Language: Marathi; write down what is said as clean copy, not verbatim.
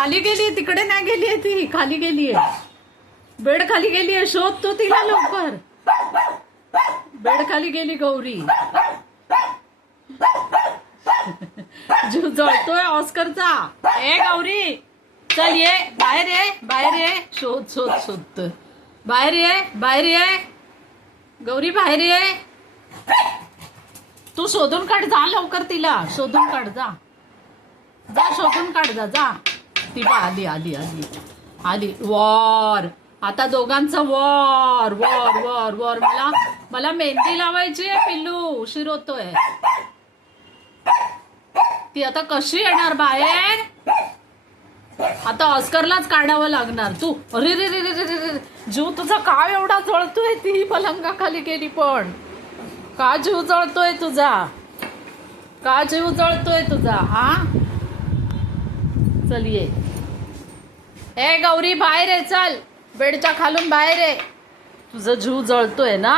खाली गेली, तिकडे नाही गेलीये ती, खाली गेलीये, बेड खाली गेलीये. शोध तो तिला लवकर. बेड खाली गेली गौरी. जीव जळतोय ऑस्करचा. ए गौरी चल ये बाहेर, ये बाहेर, ये. शोध शोध शोधतोय. बाहेर ये, बाहेर ये गौरी, बाहेर ये. तू शोधून काढ, जा लवकर, तिला शोधून काढ, जा जा, शोधून काढ, जा जा. ती बा आली आली आली आली. वॉर. आता दोघांचं वॉर वॉर वॉर वॉर. मला मेहंदी लावायची आहे पिल्लू, उशीर होतोय. ती आता कशी येणार बाहेर? आता ऑस्करलाच काढावं लागणार. तू अरे रे रे रे रे रे, जीव तुझा काय एवढा जळतोय? ती पलंगा खाली गेली, पण का जीव जळतोय तुझा? का जीव जळतोय तुझा? हा चल ये. ए गौरी बाहेर आहे, चल बेडच्या खालून बाहेर आहे. तुझा जीव जळतोय ना.